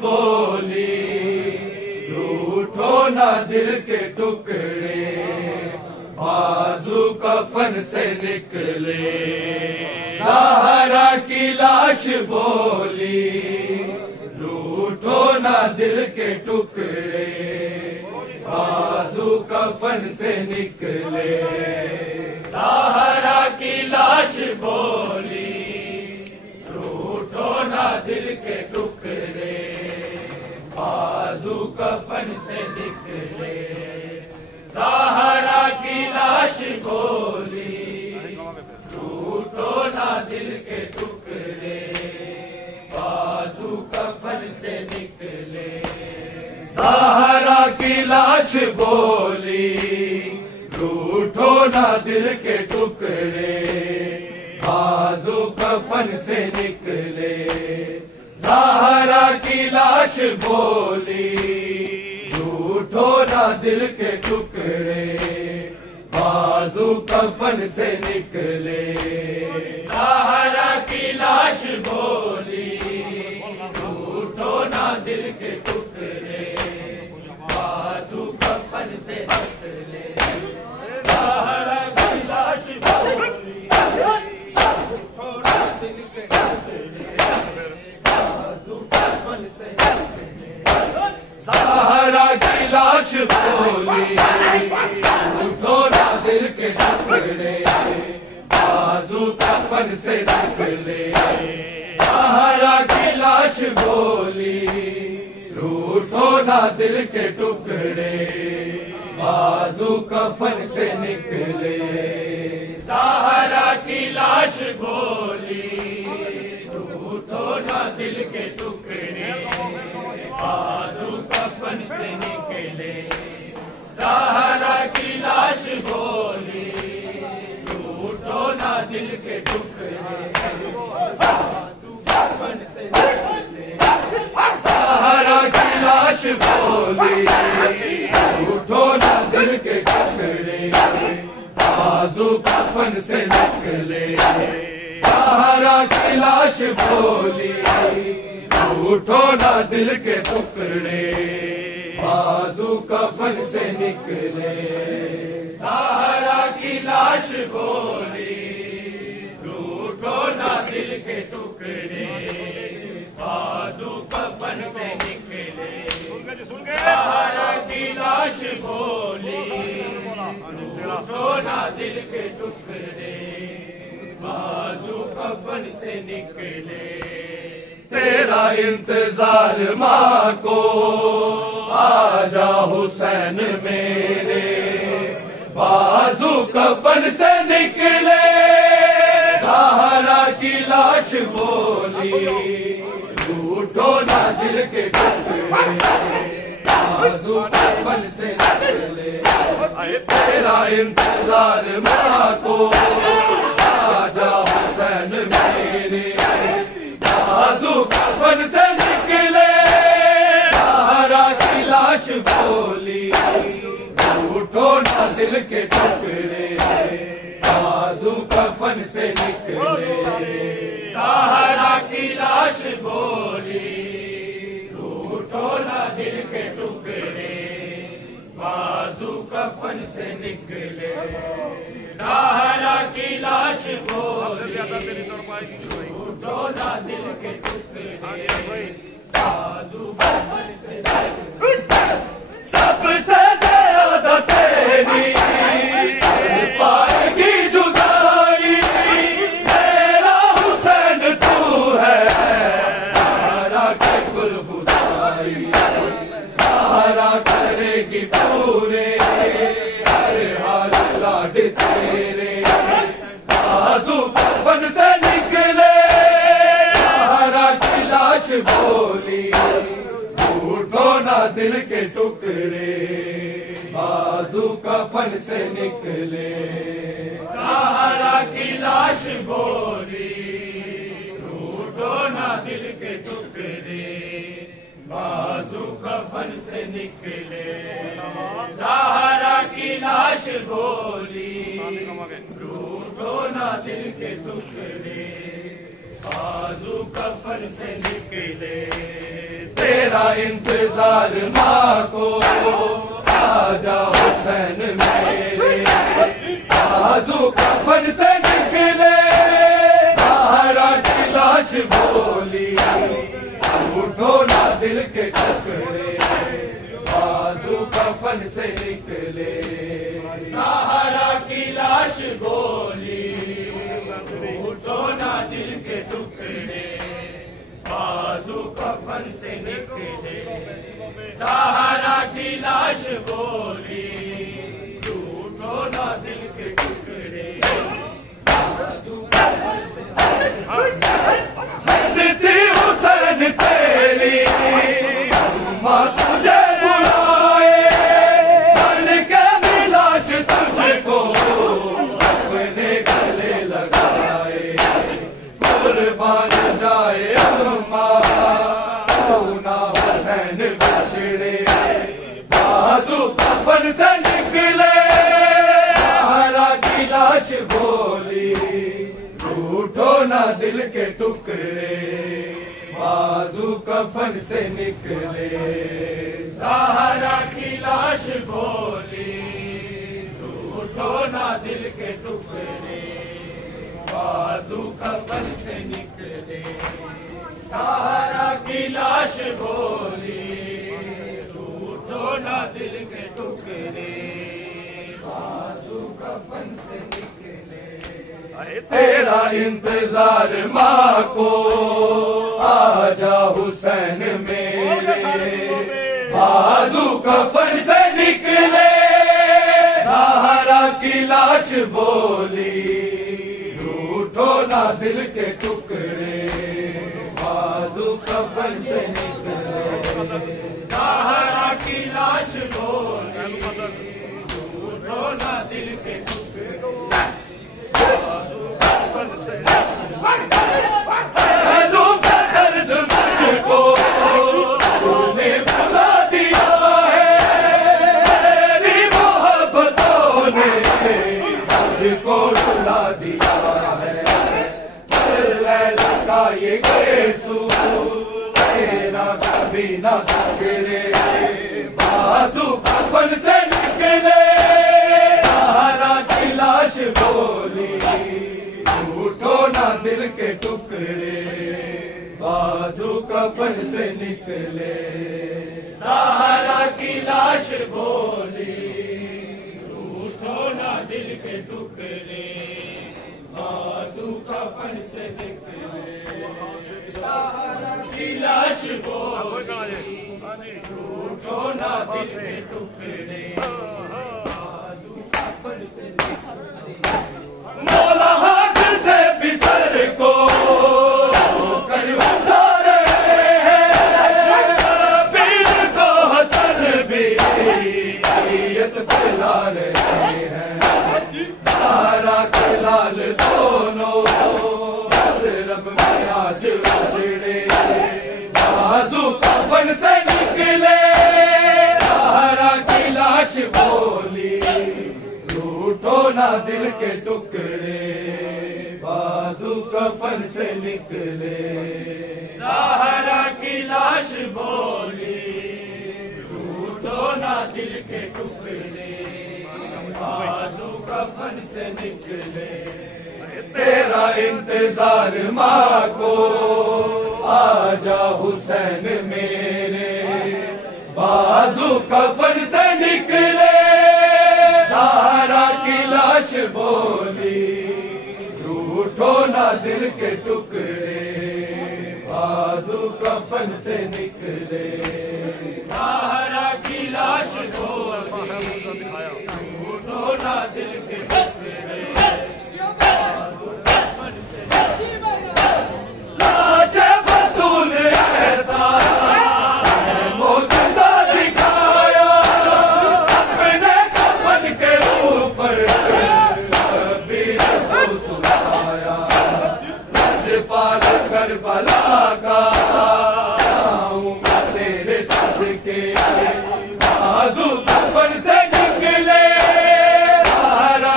بولی روٹھو نہ دل کے ٹکڑے بازو کفن سے نکلے زہرا کی لاش بولی روٹھو نہ دل کے ٹکڑے بازو کفن سے نکلے زہرا کی لاش بولی روٹھو نہ دل کے ٹکڑے بازو کفن سے نکلے زہرا کی لاش بولی روٹھو نہ دل کے ٹکڑے بازو کفن سے نکلے زہرا کی لاش بولی روٹھو نہ دل کے ٹکڑے بازو کفن سے نکلے زہرا کی لاش بولی روٹھو نہ دل کے ٹکڑے بازو کفن سے نکلے زہرا کی لاش بولی روٹھو نہ دل کے ٹکڑے بازو کفن سے نکلے زہرا کی لاش بولی روٹھو نہ دل کے ٹکڑے بازو کفن سے نکلے زہرا کی لاش بولی روٹھو نہ دل کے ٹکڑے بازو کفن سے نکلے زہرا کی لاش بولی روٹھو نہ دل کے ٹکڑے بازو کفن سے نکلے زہرا کی لاش بولی روٹھو نہ دل کے ٹکڑے بازو کفن سے نکلے زہرا کی لاش بولی روٹھو نہ دل کے ٹکڑے بازو کفن سے نکلے زہرا کی لاش بولی روٹھو نہ دل کے ٹکڑے بازو کفن سے نکلے زہرا کی لاش بولی روٹھو نہ دل کے ٹکڑے بازو کفن سے نکلے زہرا کی لاش بولی روٹھو نہ دل کے ٹکڑے بازو کفن سے نکلے زہرا کی لاش بولی روٹھو نہ دل کے ٹکڑے بازو کفن سے نکلے تیرا انتظار ماں کو آجا حسین میرے بازو کفن سے نکلے زہرا کی لاش بولی روٹھو نہ دل کے ٹکڑے بازو کفن سے نکلے تیرا انتظار ماں کو آجا حسین میرے بازو کفن سے نکلے زہرا کی لاش بولی روٹھو نہ دل کے ٹکڑے بازو کفن سے نکلے زہرا کی لاش بولی روٹھو نہ دل کے ٹکڑے بازو کفن سے نکلے زہرا کی لاش بولی روٹھو نہ دل کے ٹکڑے بازو کفن سے نکلے سب سے زیادہ تیری پائے گی جدائی میرا حسین تو ہے زہرا کے کل خدائی زہرا کرے گی پورے ہر حال لاڈ تیرے بازو کفن سے نکلے زہرا کی لاش بولی روٹھو نہ دل کے ٹکڑے بازو کفن سے نکلے زہرا کی لاش بولی روٹھو نہ دل کے ٹکڑے بازو کفن سے نکلے زہرا کی لاش بولی روٹھو نہ دل کے ٹکڑے بازو کفن سے نکلے تیرا انتظار ماں کو آجا حسین میرے بازو کفن سے نکلے زہرا کی لاش بولی اٹھو نہ دل کے ٹکڑے بازو کفن سے نکلے زہرا کی لاش بولی اٹھو نہ دل کے ٹکڑے بازو کفن سے نکلے زہرا کی لاش بولی ٹوٹو نہ دل کے ٹکڑے بازو کفن سے نکلے تھی حسین تیری ماں تجھے بلائے بن کے ملاش تجھ کو اپنے گلے لگائے قربان جائے حسین بچڑے بازو کفن سے نکلے زہرا کی لاش بولی ٹوٹو نہ دل کے ٹکڑے بازو کفن سے نکلے زہرا کی لاش بولی ٹوٹو نہ دل کے ٹکڑے بازو کفن سے نکلے زہرا کی لاش بولی ٹوٹو نہ دل کے ٹکڑے بازو کفن سے نکلے تیرا انتظار ماں کو آجا حسین میرے بازو کفن سے نکلے زہرا کی لاش بولی ٹوٹو نہ دل کے ٹکڑے بازو کفن سے نکلے زہرا کی لاش بولی ٹوٹو نہ دل کے ٹکڑے بازو کفن سے پہلو کا درد مجھ کو تم نے بھلا دیا ہے میری محبتوں نے مجھ کو رلا دیا یہ گیسو تیرا کبھی نہ ٹکرے بازو کفن سے نکلے زہرا کی لاش بولی ٹوٹو نہ دل کے ٹکڑے بازو کفن سے نکلے زہرا کی لاش بولی ٹوٹو نہ دل کے ٹکڑے بازو کفن سے نکلے زہرا کی لاش بولی ٹوٹو نہ دل کے ٹکڑے بازو کفن سے نکلے مولا ہاتھ سے بسر کو کر اٹھا رہے ہیں پیر کو حسن بھی عیت پلا رہے ہیں زہرا کے لال دونوں رب میں آج اجڑے بازو کفن سے نکلے زہرا کی لاش بولی ٹوٹو نہ دل کے ٹکڑے بازو کفن سے نکلے زہرا کی لاش بولی ٹوٹو نہ دل کے ٹکڑے بازو کفن سے نکلے تیرا انتظار ماں کو آجا حسین میرے بازو کفن سے نکلے زہرا کی لاش بولی ٹوٹو نہ دل کے ٹکڑے بازو کفن سے نکلے زہرا کی لاش بولی ٹوٹو نہ دل کے ٹکڑے لاش بطول ایسا موجودہ دکھایا اپنے کفن کے اوپر شبیر کو سلایا لجپال کربلا کا آؤں گا تیرے صدقے بازو کفن سے نکلے زہرا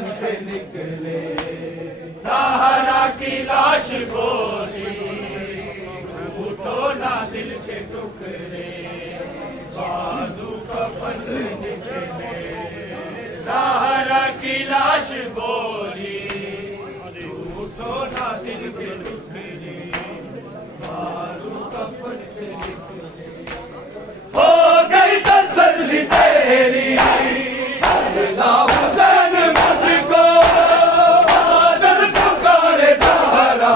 کفن سے نکلے زہرا کی لاش بولی اٹھو نہ دل کے ٹکڑے بازو کفن سے نکلے زہرا کی لاش بولی اٹھو نہ دل کے ٹکڑے بازو کفن سے نکلے ہو گئی تسلی تیری اللہ حسین مجھ کو بادل پکارے زہرا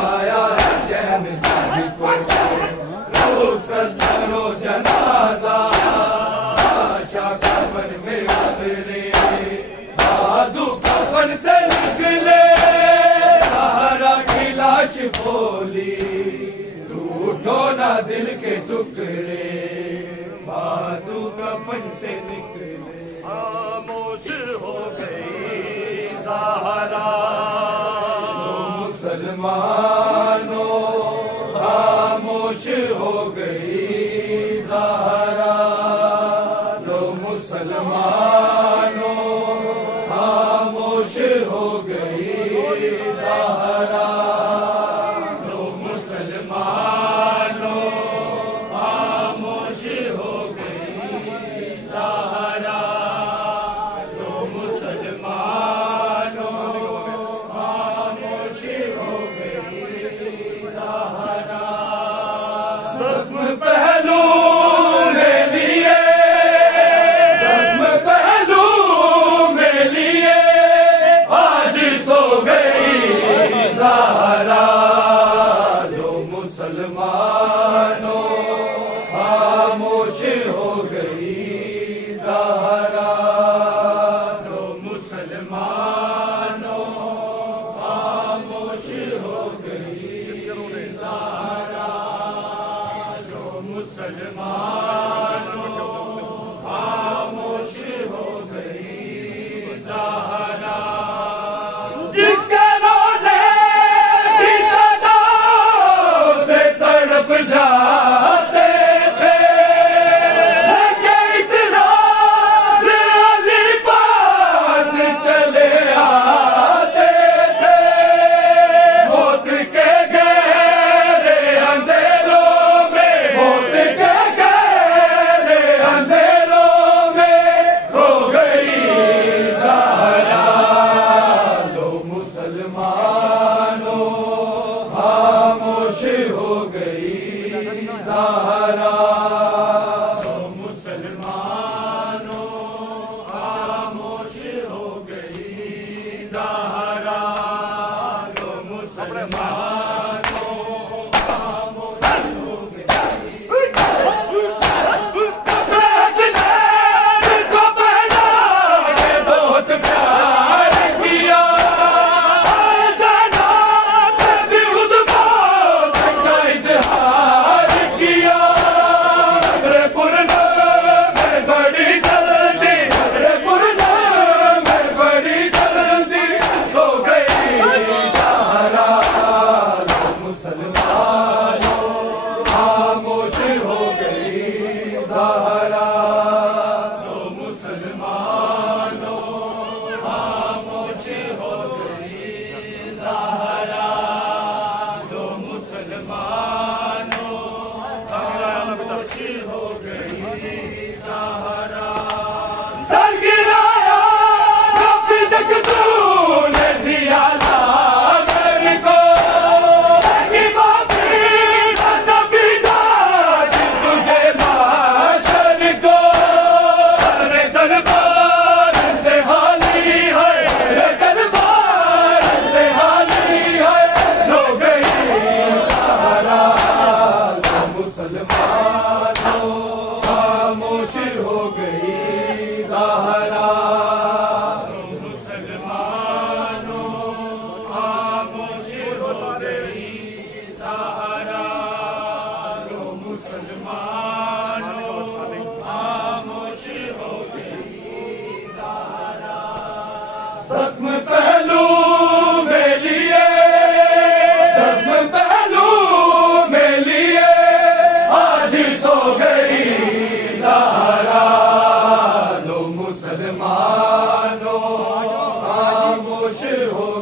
آیا ہے چین تجھ کو روک سلو جنازہ آشا کفن میں اترے بازو کفن سے نکلے زہرا کی لاش بولی ٹوٹو نہ دل کے ٹکڑے بازو کفن سے نکلے خاموش ہو گئی زہرا مسلمانوں خاموش ہو گئی زہرا لو مسلمانوں خاموش ہو گئی زہرا لو مسلمانوں خاموش ہو گئی زہرا لو مسلمانوں خاموش ہو گئی زہرا زخم پہلو میں لیے زخم پہلو میں لیے آج سو گئی زہرا لو مسلمانوں خاموش ہو گئی زہرا لو مسلمانوں خاموش ہو گئی زہرا لو مسلمانوں خاموش ہو گئی زہرا جس کے رونے کی صدا سے تڑپ جاتے تھے کہ اعتراض علی پاس چلے آتے تھے موت کے گہرے اندھیروں میں موت کے گہرے اندھیروں میں کھو گئی زہرا لو مسلمانوں خاموش ہو گئی زہرا لو مسلمانوں خاموش ہو گئی زہرا لو مسلمانوں خاموش ہو گئی حسنین کو پہنا کے بہت پیار کیا زینب نے بھی خود موت کا اظہار کیا میرے پرنا میں بڑی جلدی میرے پرنا میں بڑی جلدی سو گئی زہرا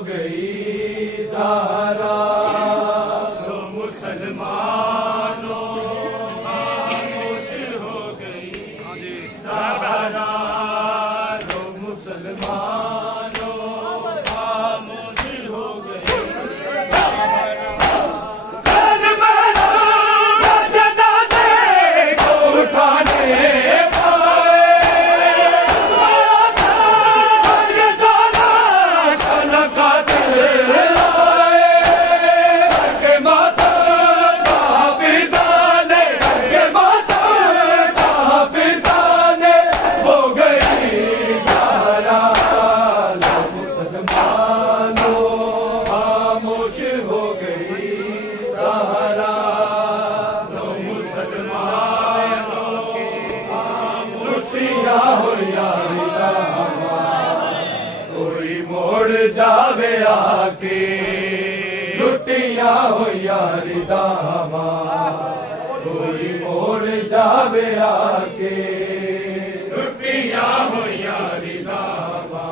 گئی زہرا تو مسلمانوں خاموش ہو گئی زہرا تو مسلمانوں خاموش ہو گئی کوئی موڑ جاوے آ کے لٹیاں ہو یاری داما کوئی موڑ جاوے آ کے لٹیاں ہو یاری داما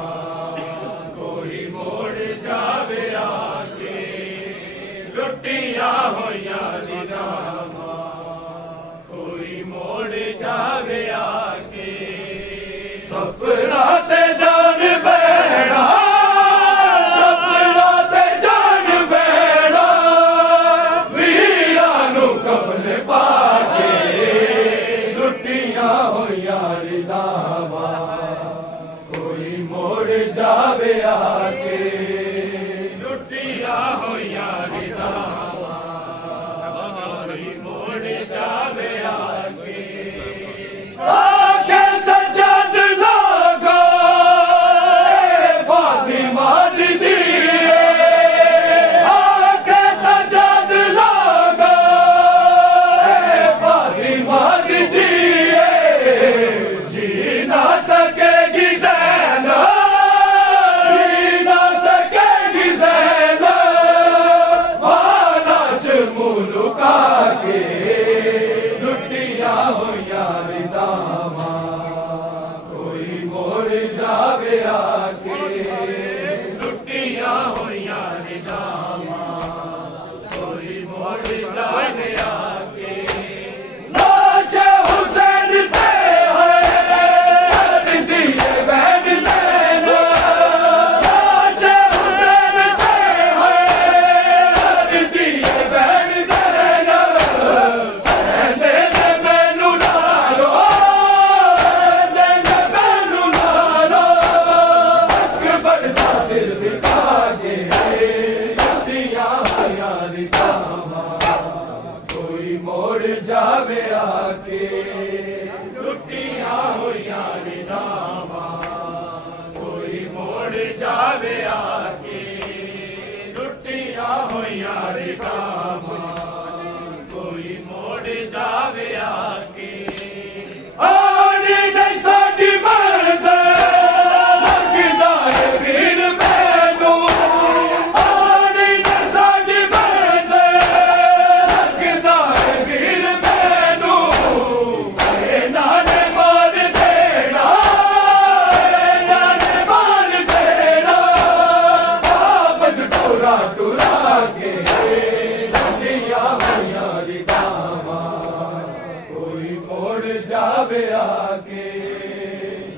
کوئی موڑ جاوے آ کے لٹیاں ہو یاری داما کوئی موڑ جاوے آ کے سفرات جان بیڑا سفرات جان بیڑا ویرانو کفن پاکے لٹیاں ہو یاری داما کوئی موڑ جاوے آ کے لٹیاں ہو یاری داما کوئی موڑ جاوے آ کے کوئی موڑ جاوے آ کے لٹیاں ہو یاری داما کوئی موڑ جاوے آ کے لٹیاں ہو یاری داما کوئی موڑ جاوے آ کے آنی نہیں ساڈی منزل لگدا ہے پھر مینوں آنی نہیں ساڈی منزل لگدا ہے پھر مینوں انہاں نے مار دینا انہاں نے مار دینا آبد ٹورا ٹورا کے لٹیاں ہو یاری داما کوئی موڑ جاوے آ کے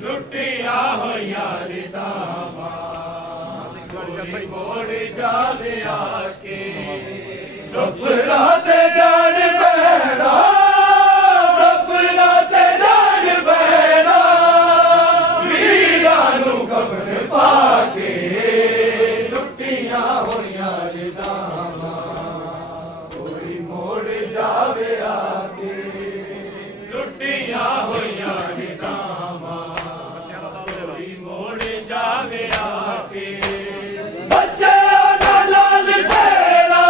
لٹیاں ہو یاری داما کوئی موڑ جاوے آ کے سفرات جان بیڑا سفرات جان بیڑا ویرانو کفن پاکے لٹیاں ہو یاری داما کوئی موڑ جاوے آ کے لٹیاں ہو یاری داما کوئی موڑ جاوے آ کے بچے لال تیرا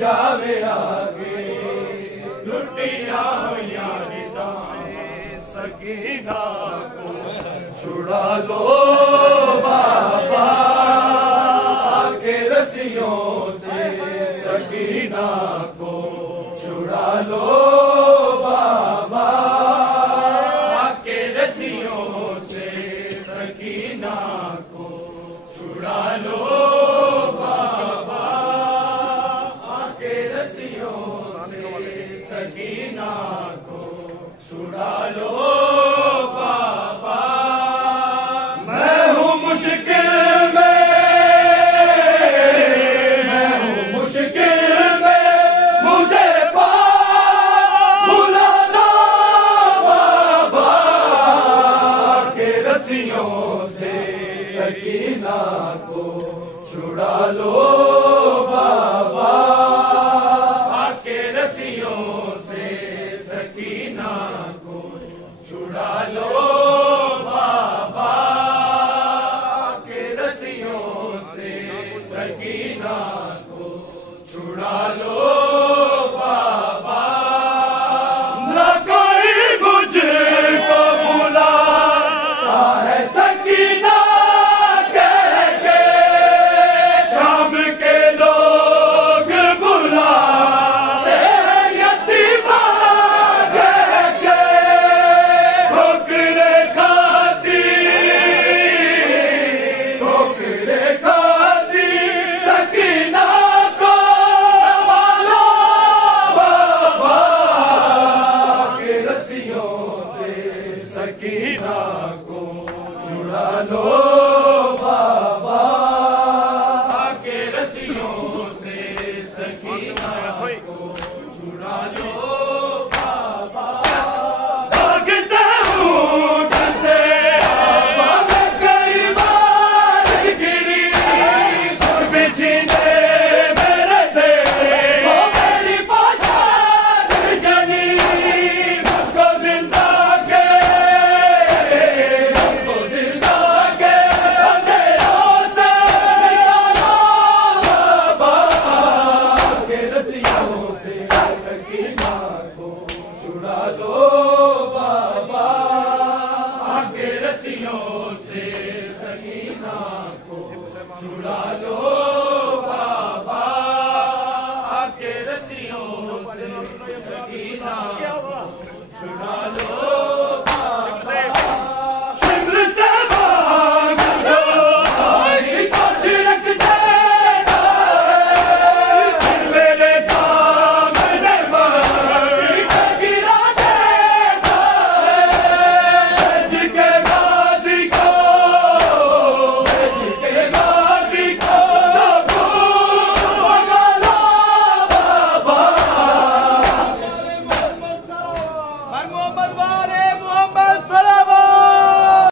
جاوے آگے لٹیاں ہویاں رداں سکینہ کو چھڑا لو بابا کے رسیوں سے سکینہ کو چھڑا لو بابا کے رسیوں سے سکینہ کو چھڑا لو بابا کے رسیوں سے سکینہ کو چھڑا لو بابا میں ہوں مشکل سکینہ کو چھڑا لو بابا کے رسیوں سے سکینہ کو چھڑا لو بابا کے رسیوں سے سکینہ کو چھڑا لو بابا نہ کوئی مجھ کو بلاتا ہے سکینہ سکینہ کو چھڑا لو بابا کے رسیوں سے سکینہ کو چھڑا لو بابا بھاگتا ہوں گھر سے بابا میں کئی بار گری بچھینے میرے دے وہ میری پہچان جلی مجھ کو زندہ چھڑا لو بابا کے رسیوں سے سکینہ کو چھڑا لو بابا کے رسیوں سے سکینہ چھڑا لو